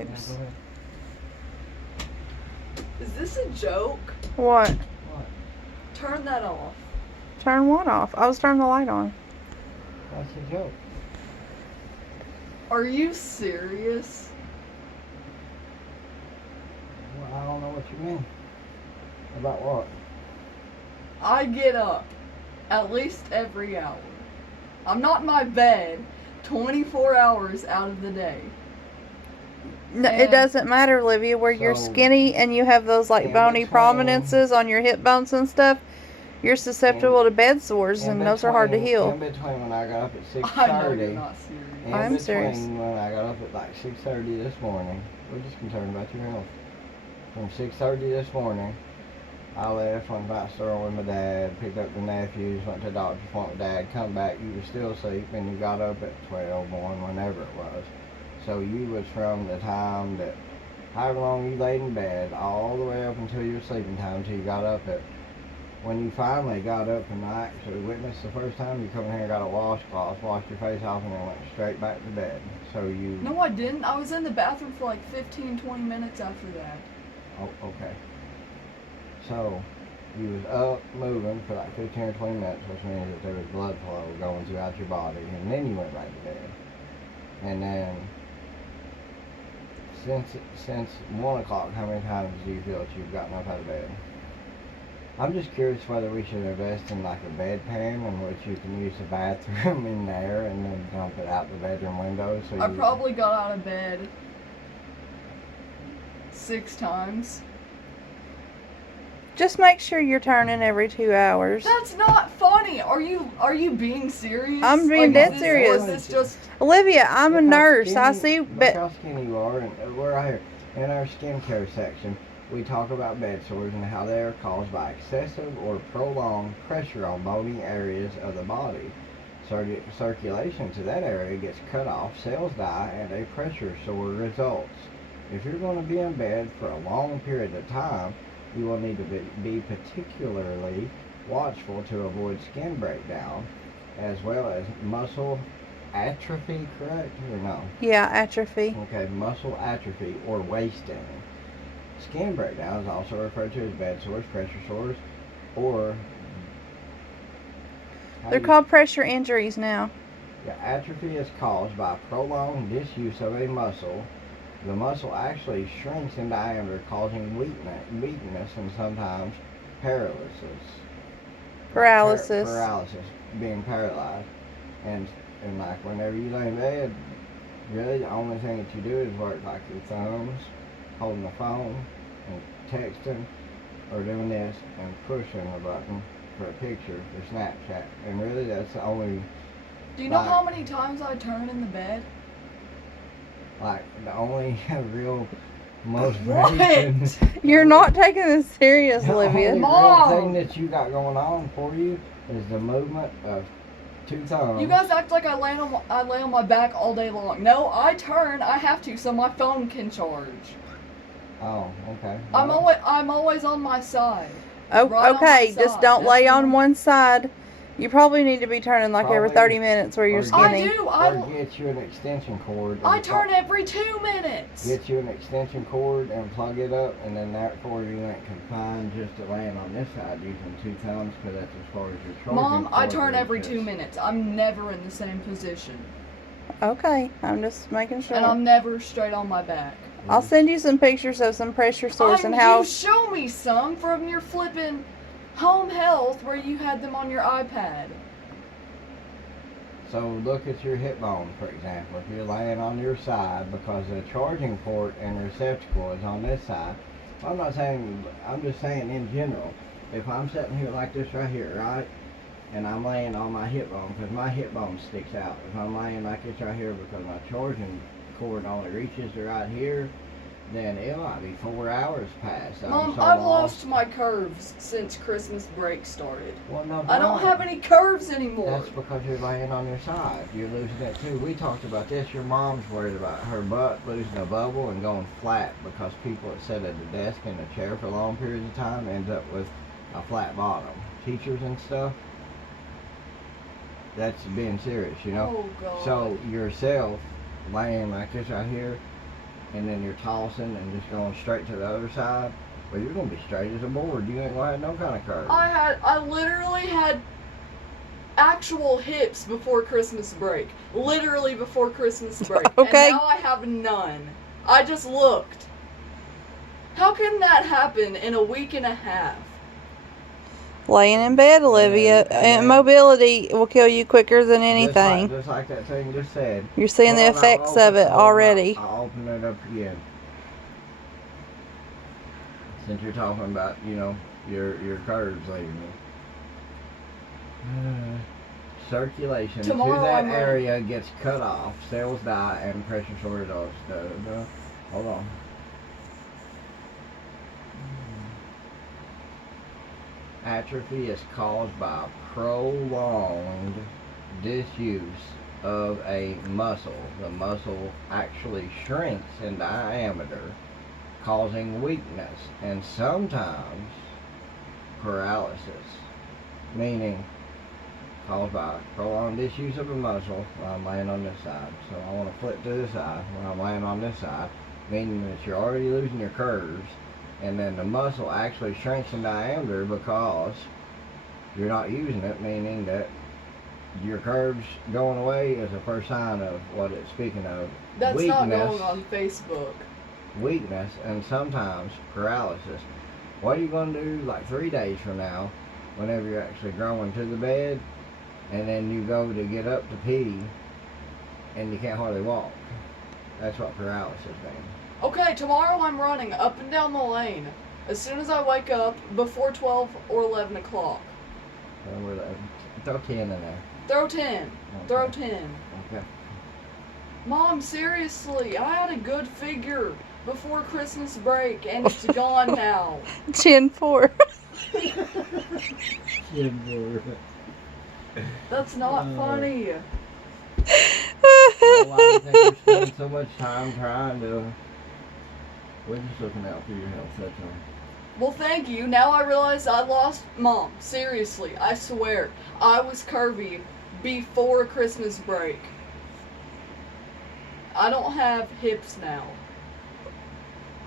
Oops. go ahead. Is this a joke? What? What? Turn that off. Turn what off? I was turning the light on. That's a joke. Are you serious? Well, I don't know what you mean. About what? I get up at least every hour. I'm not in my bed 24 hours out of the day. No, it And- doesn't matter, Olivia, where you're So, skinny and you have those like in bony between- prominences on your hip bones and stuff. You're susceptible to bed sores, and those are hard to In heal. between when I got up at I know you're 6:30. not serious. In I'm between serious. when I got up at like 6:30 this morning, we're just concerned about your health. From 6:30 this morning, I left, went to the store with my dad, picked up the nephews, went to the doctor's appointment with dad, come back, you were still asleep, and you got up at 12, 1, whenever it was. So you was from the time that, however long you laid in bed, all the way up until your sleeping time, until you got up at, when you finally got up and I actually witnessed the first time, you come in here and got a washcloth, washed your face off, and then went straight back to bed. So you... No, I didn't. I was in the bathroom for like 15, 20 minutes after that. Oh, okay. So, you was up moving for like 15 or 20 minutes, which means that there was blood flow going throughout your body, and then you went back to bed. And then, since 1 o'clock, how many times do you feel that you've gotten up out of bed? I'm just curious whether we should invest in like a bedpan in which you can use the bathroom in there and then dump it out the bedroom window. So I probably got out of bed 6 times. Just make sure you're turning every 2 hours. That's not funny. Are you being serious? I'm being Like, dead is this- serious. Or is this just Olivia, I'm a Look how nurse. I skinny- see, Look but how skinny you are, and we're right here in our skincare section. We talk about bed sores and how they are caused by excessive or prolonged pressure on bony areas of the body. Circulation to that area gets cut off, cells die, and a pressure sore results. If you're going to be in bed for a long period of time, you will need to be particularly watchful to avoid skin breakdown, as well as muscle atrophy, correct or no? yeah, atrophy. Okay, muscle atrophy or wasting. Skin breakdown is also referred to as bed sores, pressure sores, or... They're called pressure injuries now. Yeah, atrophy is caused by prolonged disuse of a muscle. The muscle actually shrinks in diameter, causing weakness and sometimes paralysis. Paralysis. Paralysis, being paralyzed. And like whenever you lay in bed, really the only thing that you do is work like your thumbs, holding the phone, and texting, or doing this, and pushing a button for a picture for Snapchat. And really that's the only, Do you know Like- how many times I turn in the bed? like, the only real motivation. What? You're not taking this serious, The only Olivia. real Mom! thing that you got going on for you is the movement of 2 thumbs. You guys act like I lay on my back all day long. No, I turn. I have to, so my phone can charge. Oh, okay. I'm Well, always on my side. Oh, Right on okay, my just side. don't That's lay the on one- one side. You probably need to be turning like every Probably. 30 minutes where you're Or skinny. I do. Or get you an extension cord. I and turn every 2 minutes. Get you an extension cord and plug it up, and then therefore you ain't confined just to laying on this side using 2 thumbs, because that's as far as your charging Mom, I cord turn every reaches. 2 minutes. I'm never in the same position. Okay, I'm just making sure. And I'm never straight on my back. I'll send you some pictures of some pressure sores and You how. show me some from your flippin' home health where you had them on your iPad. So look at your hip bone, for example. If you're laying on your side, because the charging port and receptacle is on this side. I'm not saying, I'm just saying in general. If I'm sitting here like this right here, right? And I'm laying on my hip bone, because my hip bone sticks out. If I'm laying like this right here because my charging cord only reaches to right here, then it might be 4 hours past. Mom, I've lost my curves since Christmas break started. Well, no, I don't have any curves anymore. That's because you're laying on your side. You're losing it too. We talked about this. Your mom's worried about her butt losing a bubble and going flat because people that sit at a desk in a chair for long periods of time end up with a flat bottom. Teachers and stuff. That's being serious, you know. Oh, God. So yourself laying like this right here, and then you're tossing and just going straight to the other side, well, you're gonna be straight as a board. You ain't gonna have no kind of curve. I literally had actual hips before Christmas break. Literally before Christmas break. Okay. And now I have none. I just looked. How can that happen in a week and a half? Laying in bed, Olivia. And mobility will kill you quicker than anything. Just like that thing just said. You're seeing the effects of it already. I'll open it up again. Since you're talking about, your curves lately. Circulation Tomorrow to that I'm ready. area gets cut off. Cells die and pressure shorted off. Hold on. Atrophy is caused by prolonged disuse of a muscle. The muscle actually shrinks in diameter, causing weakness and sometimes paralysis, meaning caused by prolonged disuse of a muscle. Well, I'm laying on this side, so I want to flip to this side when I'm laying on this side, meaning that you're already losing your curves, and then the muscle actually shrinks in diameter because you're not using it, meaning that your curves going away is the first sign of what it's speaking of. That's weakness, not going on Facebook. weakness, and sometimes paralysis. What are you going to do like 3 days from now, whenever you're actually growing to the bed, and then you go to get up to pee, and you can't hardly walk? That's what paralysis means. Okay, tomorrow I'm running up and down the lane. As soon as I wake up, before 12 or 11 o'clock. Throw 10 in there. Throw 10. Okay. Throw 10. Okay. Mom, seriously, I had a good figure before Christmas break, and it's gone now. Chin 4. That's not funny. Why do you think you're spending so much time trying to... We're just looking out for your health, that's all. Well, thank you. Now I realize I lost... Mom, seriously, I swear, I was curvy before Christmas break. I don't have hips now.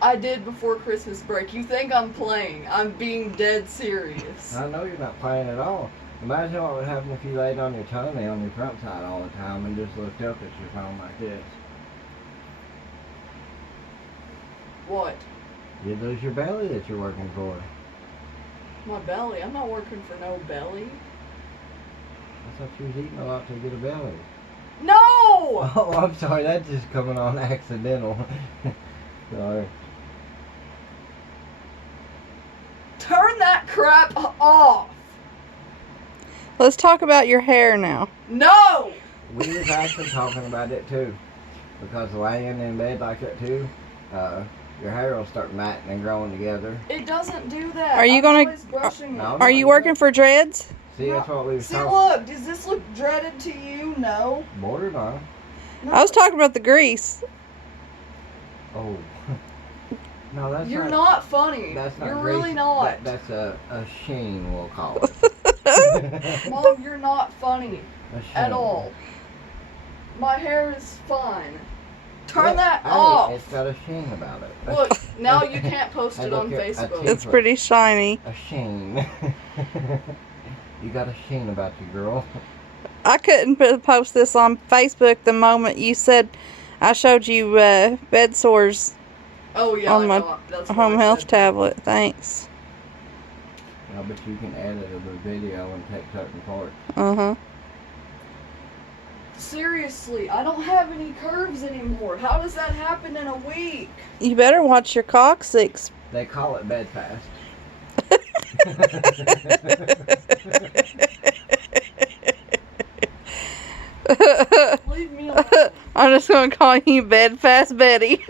I did before Christmas break. You think I'm playing. I'm being dead serious. I know you're not playing at all. Imagine what would happen if you laid on your tummy on your front side all the time and just looked up at your phone like this. What? You'd lose your belly that you're working for. My belly? I'm not working for no belly. I thought you was eating a lot to get a belly. No! Oh, I'm sorry, that's just coming on accidental. Sorry. Turn that crap off! Let's talk about your hair now. No! We was actually talking about it too. Because laying in bed like that too, your hair will start matting and growing together. It doesn't do that. Are you I'm gonna- always brushing it. No. Are you working for dreads? See, that's what we was See, talking. look, does this look dreaded to you? No. Borderline. No. I was talking about the grease. Oh. No, that's You're not funny. That's not You're grease. really not. That's a sheen, we'll call it. Mom, you're not funny A sheen. at all. My hair is fine. Turn that Hey, off. It's got a sheen about it. Look, now you can't post I it look on at- I Facebook. see. It's pretty shiny. A sheen. You got a sheen about you, girl. I couldn't post this on Facebook the moment you said I showed you bed sores Oh yeah, on I my know. That's what home I health said. tablet. Thanks. I bet you can edit a video and take certain parts. Uh-huh. Seriously, I don't have any curves anymore. How does that happen in a week? You better watch your coccyx. They call it bed fast. Leave me alone. I'm just going to call you Bed Fast Betty.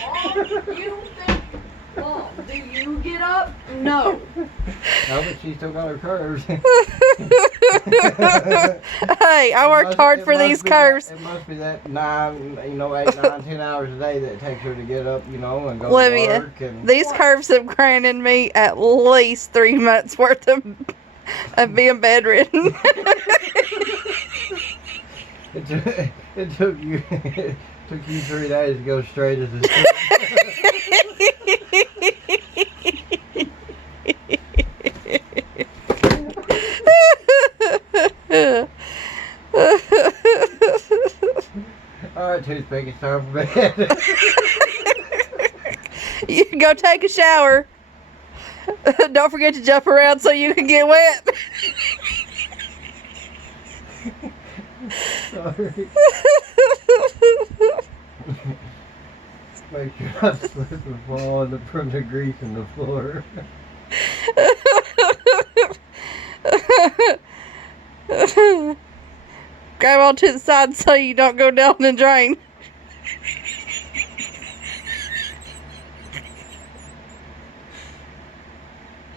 Mom, you think... Mom, do you get up? No. No, but she still got her curves. Hey, I worked hard for these curves. It must be that 8, 9, 10 hours a day that it takes her to get up, and go to Olivia, work. And these curves have granted me at least 3 months worth of being bedridden. it took you Took you 3 days to go straight as a Alright, toothpick, it's time for bed. You can go take a shower. Don't forget to jump around so you can get wet. Sorry. Make sure I slip and fall from the grease in the floor. Grab onto the side so you don't go down the drain.